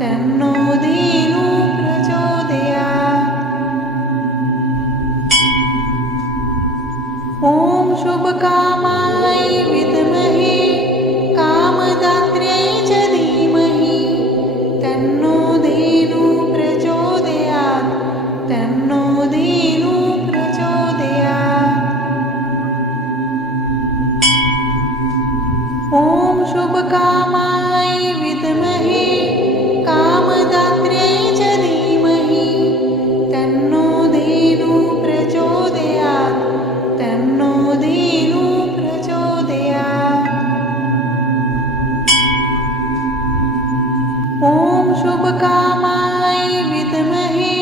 तन्नो धेनु प्रचोदयात्। ॐ शुभकामाय विद्महे कामदात्र्यै च धीमहि तन्नो धेनु प्रचोदयात्। तन्नो धेनु प्रचोदयात्। ॐ शुभकामाय विद्महे कामदात्र्यै च धीमहि तन्नो धेनु प्रचोदयात्। तन्नो धेनु प्रचोदयात्। ॐ शुभकामाय विद्महे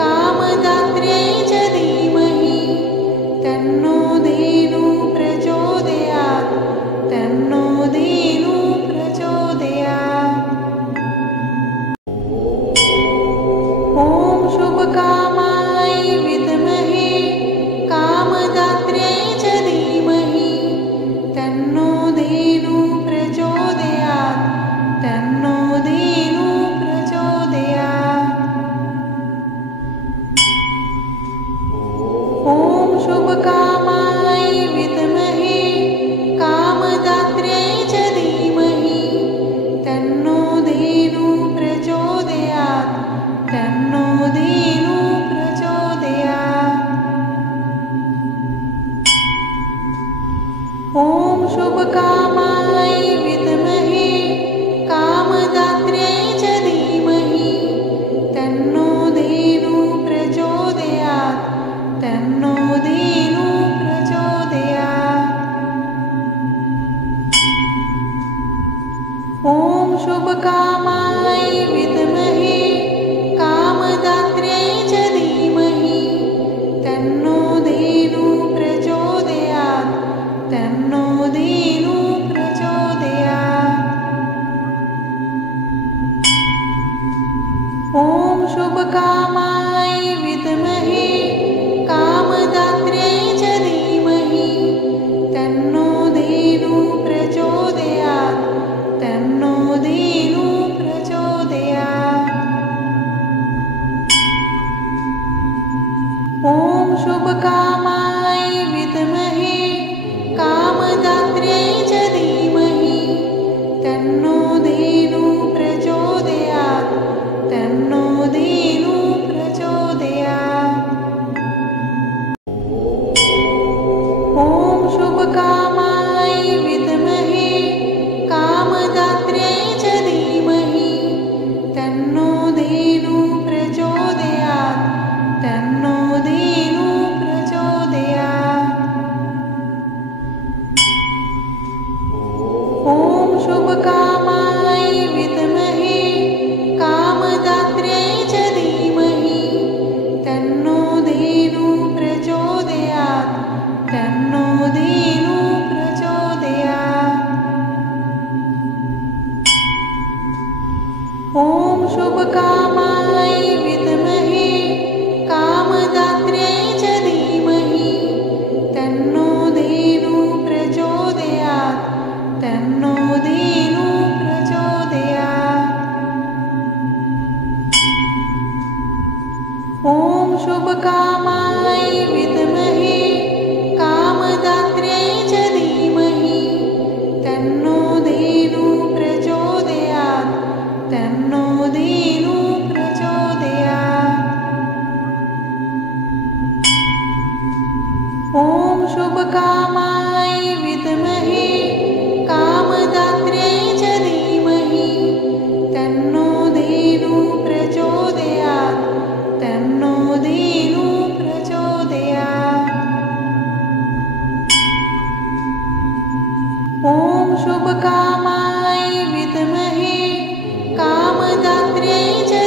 कामदात्र्यै च धीमहि तन्नो धेनु प्रचोदयात्। तन्नो धेनु प्रचोदयात्। ॐ शुभकामाय विद्महे कामदात्र्यै च धीमहि तन्नो धेनु प्रचोदयात्। तन्नो धेनु प्रचोदयात्। ॐ शुभकामाय विद्महे कामदात्र्यै च धीमहि तन्नो धेनु प्रचोदयात्। तन्नो धेनु प्रचोदयात्। ॐ शुभकामाय विद्महे कामदात्र्यै च धीमहि तन्नो धेनु प्रचोदयात्। तन्नो धेनु प्रचोदयात्। ॐ शुभकामाय विद्महे कामदात्र्यै च धीमहि तन्नो धेनु प्रचोदयात्। तन्नो धेनु प्रचोदयात्। ॐ शुभकामाय विद्महे कामदात्र्यै च धीमहि तन्नो धेनु प्रचोदयात्। तन्नो धेनु प्रचोदयात्। ॐ शुभकामाय विद्महे कामदात्र्यै च धीमहि तन्नो धेनु प्रचोदयात्। तन्नो धेनु प्रचोदयात्। ॐ शुभकामाय विद्महे कामदात्र्यै च धीमहि तन्नो धेनु प्रचोदयात्। तन्नो धेनु प्रचोदयात्। ॐ शुभकामाय विद्महे कामदात्र्यै च धीमहि तन्नो धेनु प्रचोदयात्। तन्नो धेनु प्रचोदयात्। ॐ शुभकामाय विद्महे कामदात्र्यै च धीमहि तन्नो धेनु प्रचोदयात्। तन्नो धेनु प्रचोदयात्। ॐ शुभकामाय विद्महे कामदात्र्यै च धीमहि तन्नो धेनु प्रचोदयात्। तन्नो धेनु प्रचोदयात्। ॐ शुभकामाय विद्महे कामदात्र्यै च धीमहि तन्नो धेनु प्रचोदयात्। तन्नो धेनु प्रचोदयात्। ॐ शुभकामाय विद्महे कामदात्र्यै च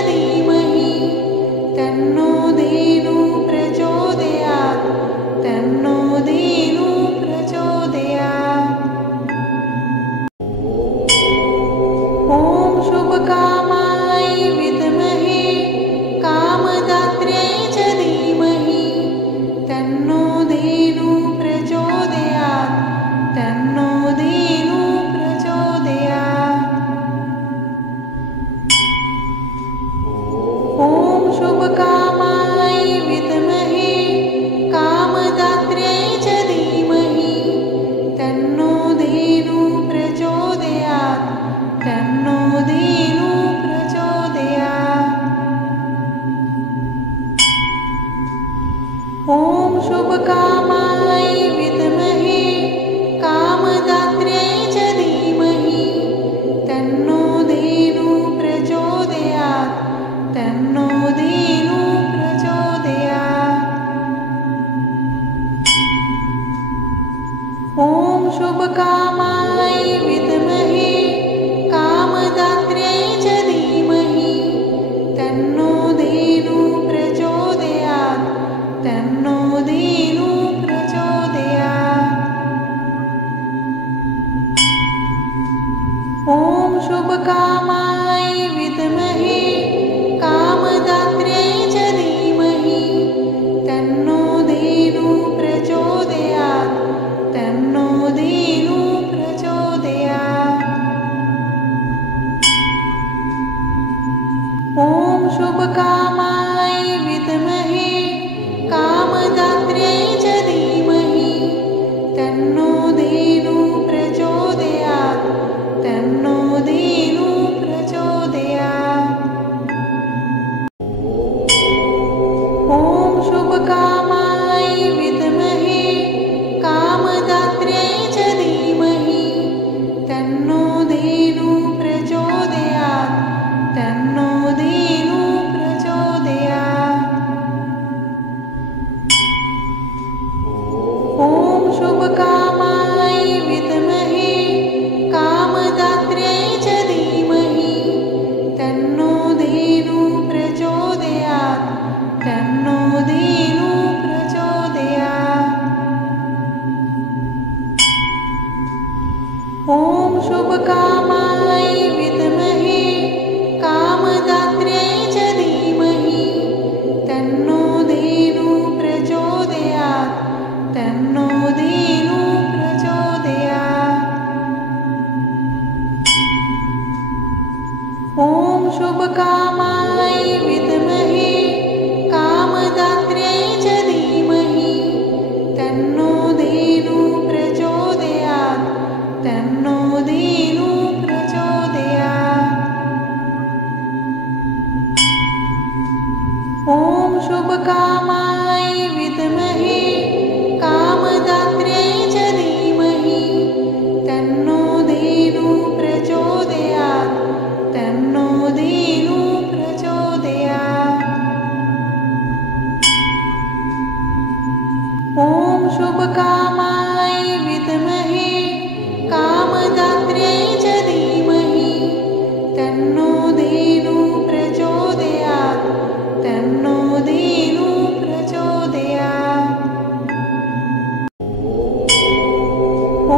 शुभकामाय विद्महे कामदात्र्यै च धीमहि तन्नो धेनुः प्रचोदयात् तन्नो धेनुः प्रचोदयात्। ॐ शुभकामाय विद्महे कामदात्र्यै च धीमहि तन्नो धेनुः प्रचोदयात् तन्नो धेनुः प्रचोदयात्। ॐ शुभकामाय विद्महे कामदात्र्यै च धीमहि तन्नो धेनुः प्रचोदयात् तन्नो धेनुः प्रचोदयात्। ॐ शुभकामाय विद्महे कामदात्र्यै च धीमहि तन्नो धेनुः प्रचोदयात् तन्नो धेनुः प्रचोदयात्। ॐ शुभकामाय विद्महे कामदात्र्यै च धीमहि तन्नो धेनुः प्रचोदयात् तन्नो धेनुः प्रचोदयात्। ॐ शुभकामाय विद्महे कामदात्र्यै च धीमहि तन्नो धेनुः प्रचोदयात् तन्नो धेनुः प्रचोदयात्। ॐ शुभकामाय विद्महे कामदात्र्यै च धीमहि तन्नो धेनुः प्रचोदयात् तन्नो धेनुः प्रचोदयात्। ॐ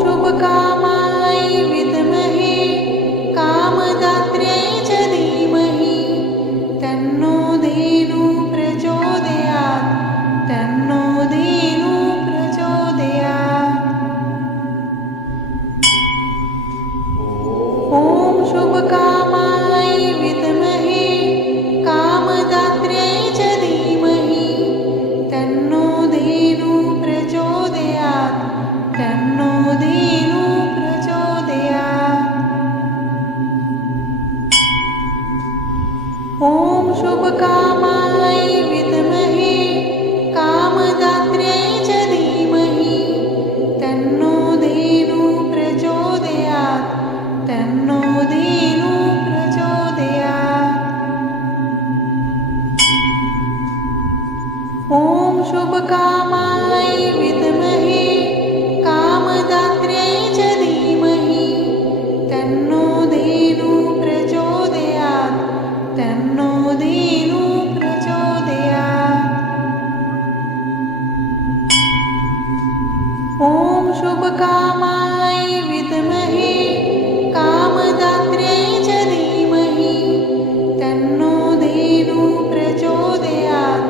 शुभकामाय विद्महे कामदात्र्यै च धीमहि तन्नो धेनुः प्रचोदयात् तन्नो धेनुः प्रचोदयात्। ॐ शुभकामाय विद्महे कामदात्र्यै च धीमहि तन्नो धेनुः प्रचोदयात् तन्नो धेनुः प्रचोदयात्। ॐ शुभकामाय विद्महे कामदात्र्यै च धीमहि तन्नो धेनुः प्रचोदयात् तन्नो धेनुः प्रचोदयात्। ॐ शुभकामाय विद्महे कामदात्र्यै च धीमहि तन्नो धेनुः प्रचोदयात् तन्नो धेनुः प्रचोदयात्। ॐ शुभकामाय विद्महे कामदात्र्यै च धीमहि तन्नो धेनुः प्रचोदयात्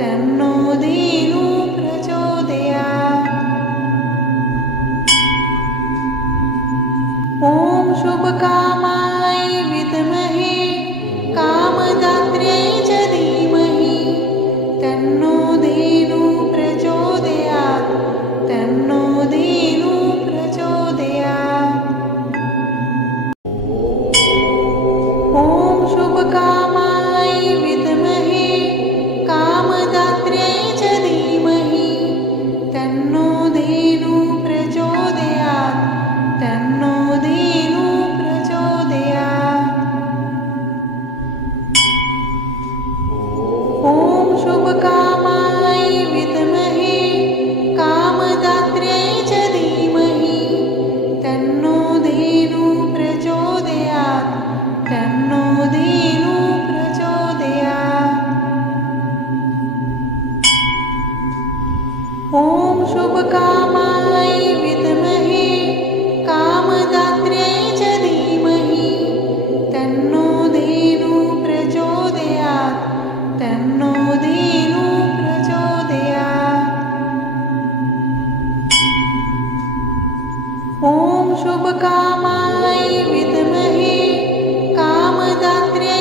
तन्नो धेनुः प्रचोदयात्। ॐ शुभकामाय विद्महे कामदात्र्यै च धीमहि तन्नो धेनुः प्रचोदयात् तन्नो धेनुः प्रचोदयात्। ॐ शुभकामाय विद्महे कामदात्र्यै च धीमहि तन्नो धेनुः प्रचोदयात् तन्नो धेनुः प्रचोदयात्। ॐ शुभकामाय विद्महे कामदात्र्यै च धीमहि तन्नो धेनुः प्रचोदयात् तन्नो धेनुः प्रचोदयात्। ॐ शुभकामाय विद्महे कामदात्र्यै च धीमहि तन्नो धेनुः प्रचोदयात् तन्नो धेनुः प्रचोदयात्। ॐ शुभकामाय विद्महे कामदात्र्यै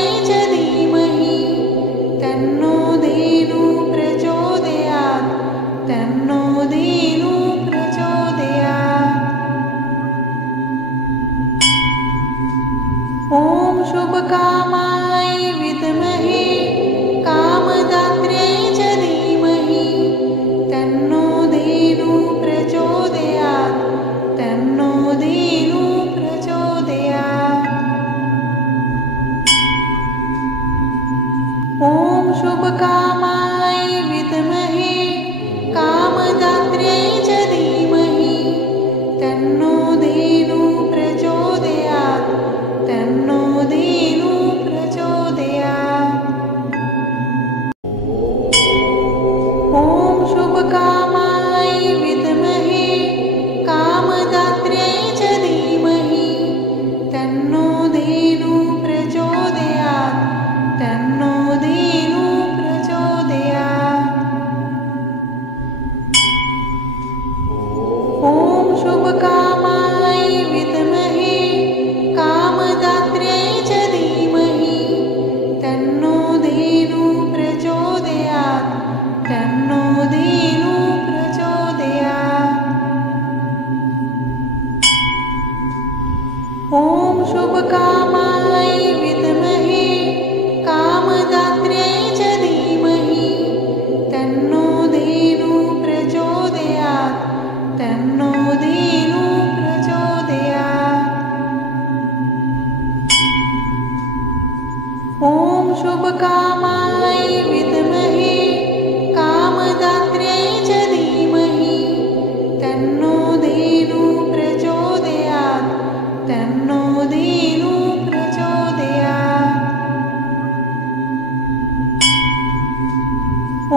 शुभकामाय विद्महे कामदात्र्यै च धीमहि तन्नो धेनुः प्रचोदयात् तन्नो धेनुः प्रचोदयात्। ॐ शुभकामाय विद्महे कामदात्र्यै च धीमहि तन्नो धेनुः प्रचोदयात् तन्नो धेनुः प्रचोदयात्। ॐ शुभकामाय विद्महे कामदात्र्यै च धीमहि तन्नो धेनुः प्रचोदयात् तन्नो धेनुः प्रचोदयात्। ॐ शुभकामाय विद्महे कामदात्र्यै च धीमहि तन्नो धेनुः प्रचोदयात् तन्नो धेनुः प्रचोदयात्। ॐ शुभकामाय विद्महे कामदात्र्यै च धीमहि तन्नो धेनुः प्रचोदयात् तन्नो धेनुः प्रचोदयात्।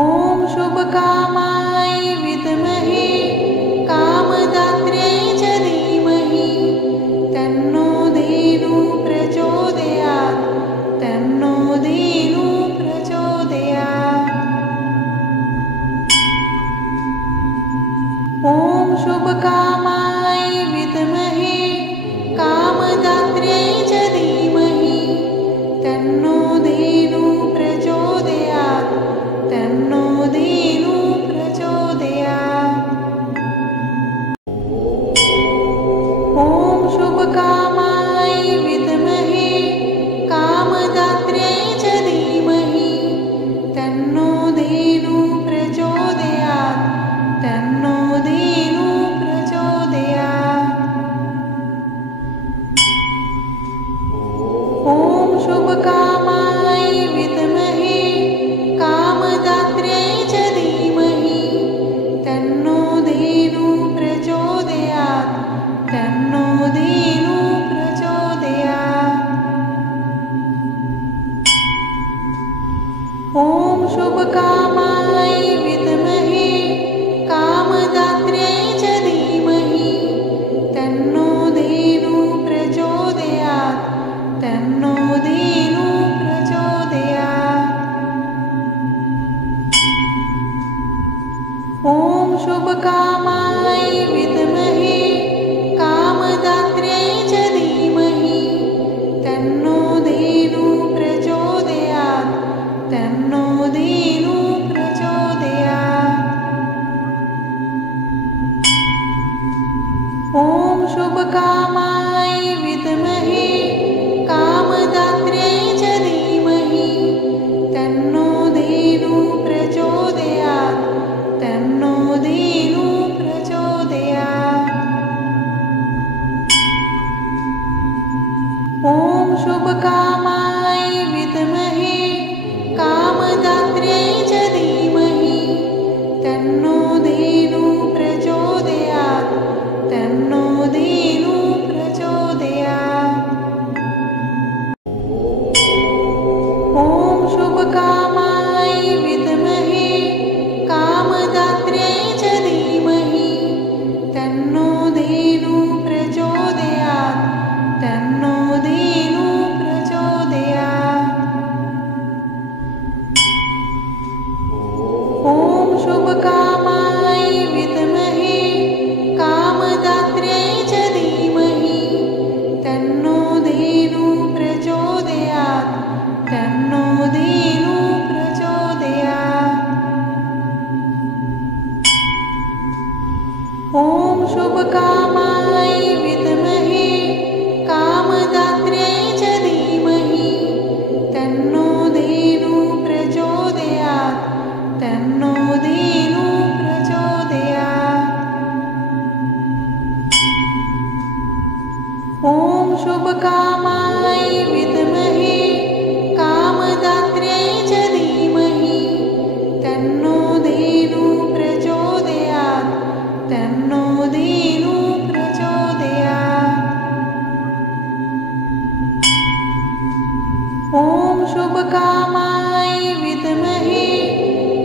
ॐ शुभकामाय विद्महे कामदात्र्यै च धीमहि तन्नो धेनुः प्रचोदयात् तन्नो धेनुः प्रचोदयात्। ॐ शुभकामाय विद्महे कामदात्र्यै च धीमहि तन्नो धेनुः प्रचोदयात् तन्नो धेनुः प्रचोदयात्। ॐ शुभकामाय विद्महे कामदात्र्यै च धीमहि तन्नो धेनुः प्रचोदयात् तन्नो धेनुः प्रचोदयात्। ॐ शुभकामाय विद्महे कामदात्र्यै च धीमहि तन्नो धेनुः प्रचोदयात् तन्नो धेनुः प्रचोदयात्। ॐ शुभकामाय विद्महे कामदात्र्यै च धीमहि तन्नो धेनुः प्रचोदयात् तन्नो धेनुः प्रचोदयात्। ॐ शुभकामाय विद्महे कामदात्र्यै च धीमहि तन्नो धेनुः प्रचोदयात् तन्नो धेनुः प्रचोदयात्। ॐ शुभकामाय विद्महे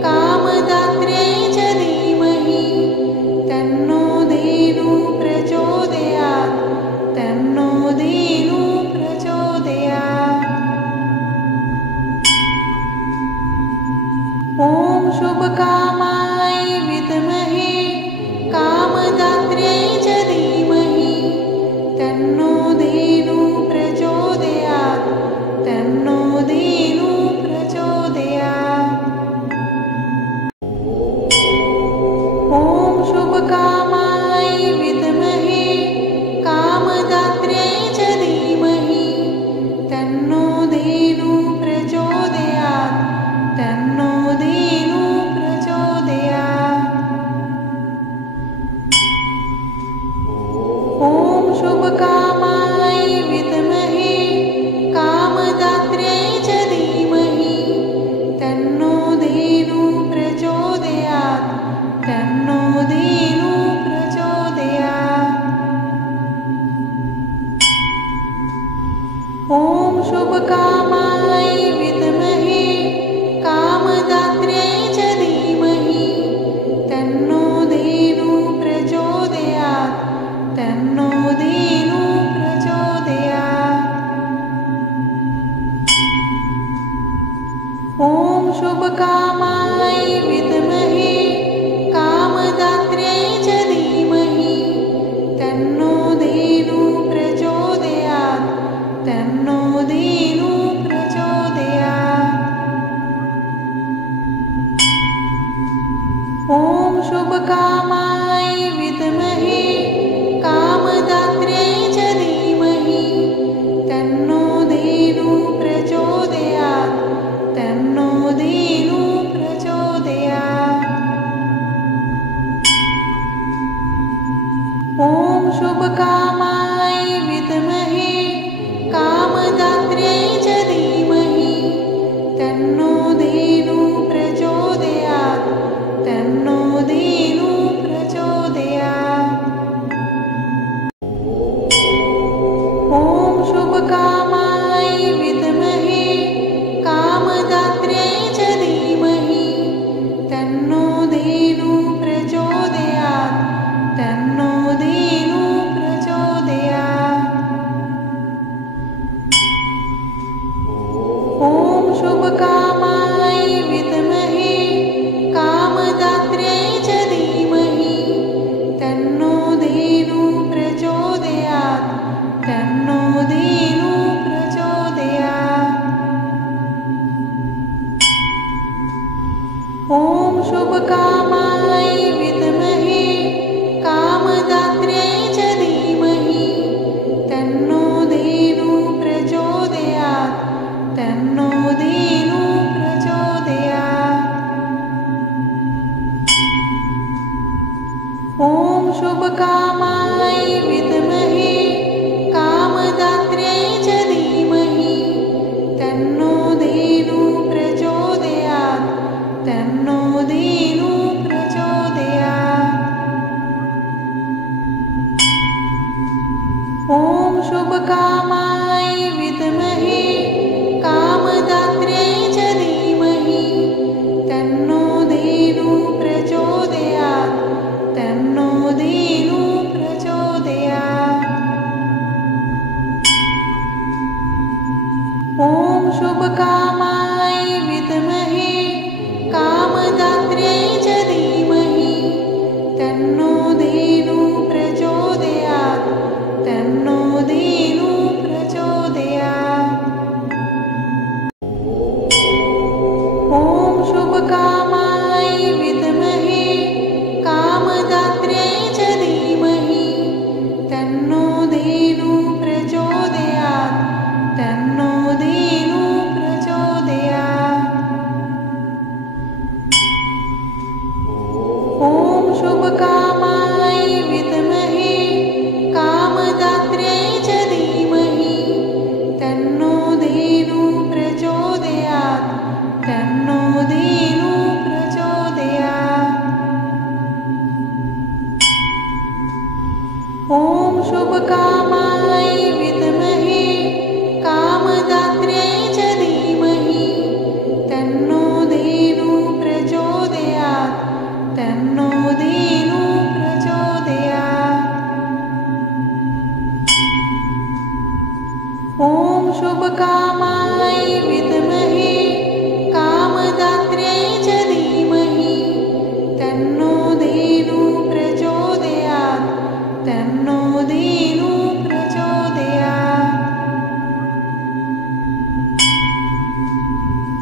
कामदात्र्यै च धीमहि तन्नो धेनुः प्रचोदयात् तन्नो धेनुः प्रचोदयात्। ॐ शुभकामाय विद्महे कामदात्र्यै च धीमहि तन्नो धेनुः प्रचोदयात् तन्नो धेनुः प्रचोदयात्। ॐ शुभकामाय विद्महे कामदात्र्यै च धीमहि तन्नो धेनुः प्रचोदयात् तन्नो धेनुः प्रचोदयात्। ॐ शुभकामाय विद्महे कामदात्र्यै च धीमहि तन्नो धेनुः प्रचोदयात् तन्नो धेनुः प्रचोदयात्। ॐ शुभकामाय विद्महे कामदात्र्यै च धीमहि तन्नो धेनुः प्रचोदयात् तन्नो धेनुः प्रचोदयात्। ॐ शुभकामाय विद्महे कामदात्र्यै च धीमहि तन्नो धेनुः प्रचोदयात् तन्नो धेनुः प्रचोदयात्। ॐ शुभकामाय विद्महे कामदात्र्यै च धीमहि तन्नो धेनुः प्रचोदयात् तन्नो धेनुः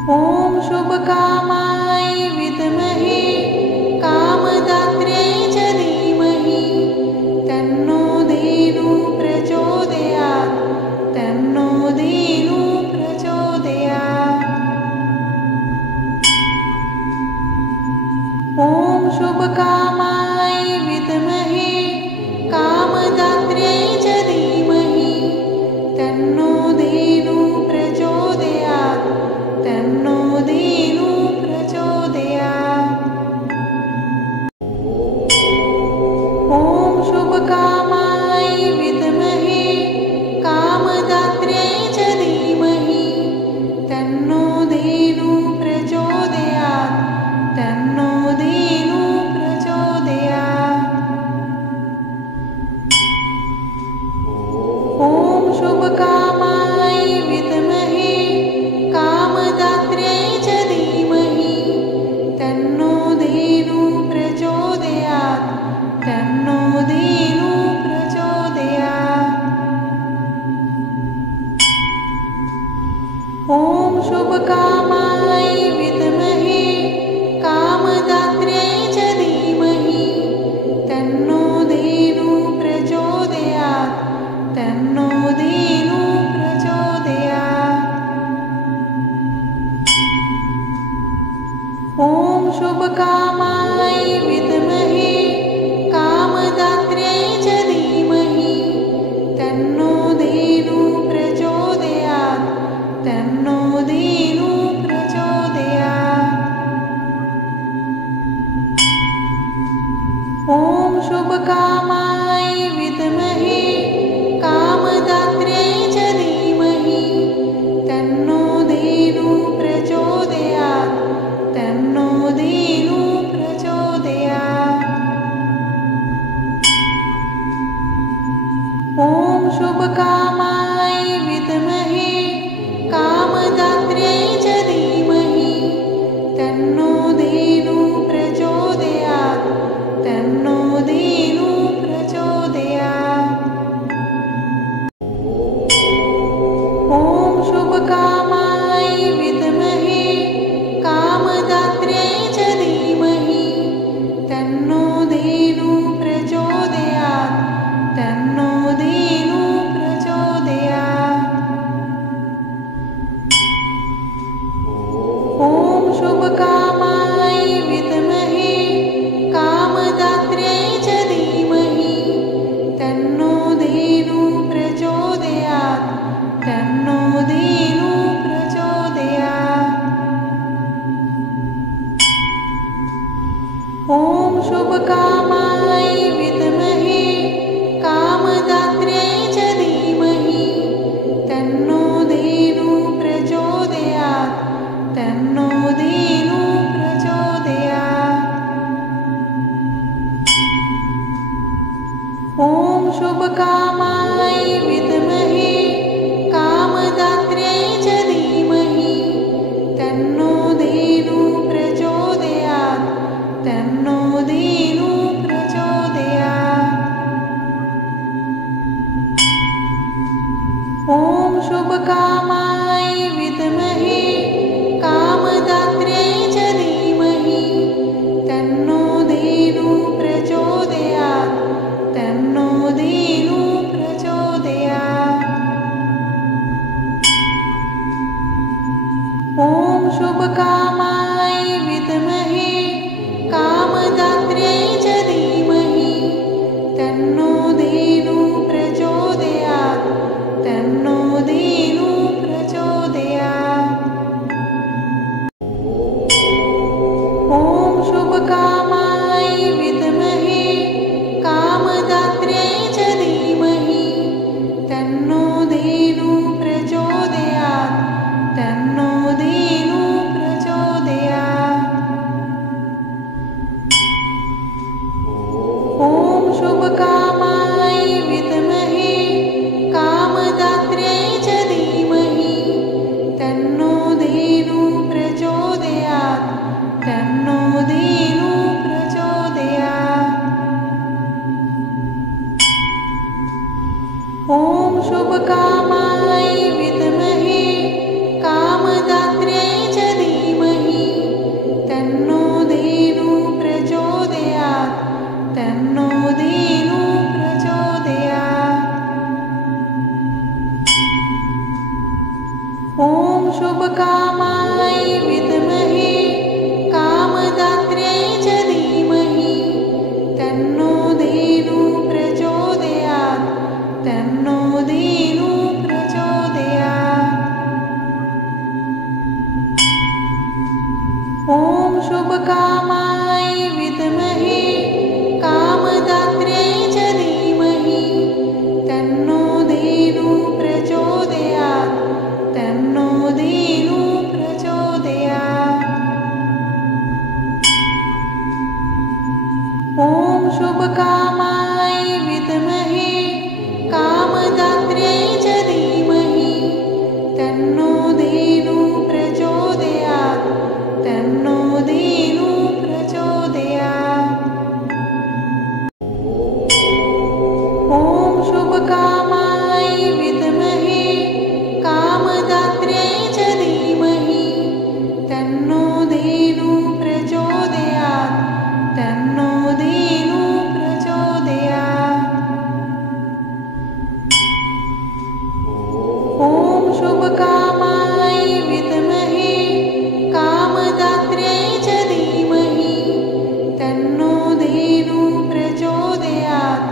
ॐ शुभकामाय विद्महे कामदात्रे च धीमहि तन्नो धेनुः प्रचोदयात् तन्नो धेनुः प्रचोदयात्। ॐ शुभकामाय विद्महे कामदात्रे च धीमहि तन्नो धेनुः प्रचोदयात् तन्नो धेनुः प्रचोदयात्। ॐ शुभकामाय विद्महे कामदात्रे च धीमहि तन्नो धेनुः प्रचोदयात् तन्नो धेनुः प्रचोदयात्। ॐ शुभकामाय विद्महे कामदात्रे च धीमहि तन्नो धेनुः प्रचोदयात् तन्नो धेनुः प्रचोदयात्। ॐ शुभकामाय विद्महे कामदात्रे च धीमहि तन्नो धेनुः प्रचोदयात् तन्नो धेनुः प्रचोदयात्। ॐ शुभकामाय विद्महे कामदात्रे च धीमहि तन्नो धेनुः प्रचोदयात् तन्नो धेनुः प्रचोदयात्। ॐ शुभकामाय विद्महे कामदात्रे च धीमहि तन्नो धेनुः प्रचोदयात् तन्नो धेनुः प्रचोदयात्। ॐ शुभकामाय विद्महे कामदात्रे च धीमहि तन्नो धेनुः प्रचोदयात् तन्नो धेनुः प्रचोदयात्। ॐ शुभकामाय विद्महे कामदात्रे च धीमहि तन्नो धेनुः प्रचोदयात् तन्नो धेनुः प्रचोदयात्। ॐ शुभकामाय विद्महे कामदात्रे च धीमहि तन्नो धेनुः प्रचोदयात् तन्नो धेनुः प्रचोदयात्। ॐ शुभकामाय विद्महे कामदात्रे च धीमहि तन्नो धेनुः प्रचोदयात् तन्नो धेनुः प्रचोदयात्। ॐ शुभकामाय विद्महे कामदात्रे च धीमहि तन्नो धेनुः प्रचोदयात् तन्नो धेनुः प्रचोदयात्। ॐ शुभकामाय विद्महे कामदात्रे च धीमहि तन्नो धेनुः प्रचोदयात् तन्नो धेनुः प्रचोदयात्। ॐ शुभकामाय विद्महे कामदात्रे च धीमहि तन्नो धेनुः प्रचोदयात् तन्नो धेनुः प्रचोदयात्। ॐ शुभकामाय विद्महे कामदात्रे च धीमहि तन्नो धेनुः प्रचोदयात् तन्नो धेनुः प्रचोदयात्। ॐ शुभकामाय शुभकामाय विद्महे कामदात्र्यै च धीमहि तन्नो धेनुः प्रचोदयात् तन्नो धेनुः प्रचोदयात्। ॐ शुभकामाय विद्महे कामदात्र्यै च धीमहि तन्नो धेनुः प्रचोदयात् तन्नो धेनुः प्रचोदयात्। ॐ शुभकामाय विद्महे कामदात्र्यै च धीमहि तन्नो धेनुः प्रचोदयात् तन्नो धेनुः प्रचोदयात्। ॐ शुभकामाय विद्महे कामदात्र्यै च धीमहि तन्नो धेनुः प्रचोदयात्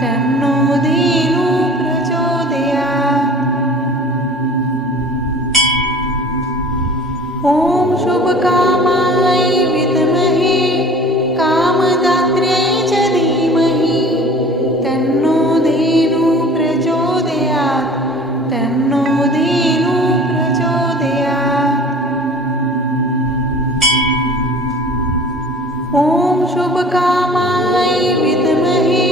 तन्नो धेनुः प्रचोदयात्। ॐ शुभकामाय विद्महे कामदात्र्यै च धीमहि तन्नो धेनुः प्रचोदयात् तन्नो धेनुः प्रचोदयात्। ॐ शुभकामाय विद्महे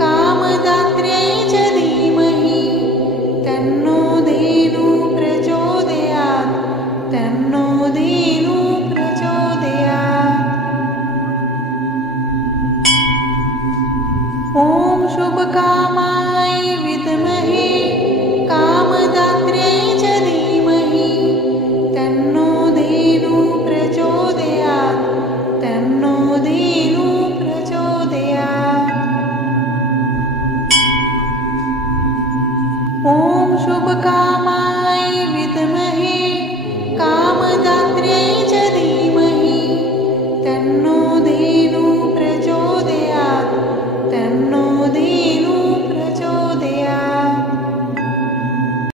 कामदात्र्यै च धीमहि तन्नो धेनुः प्रचोदयात् तन्नो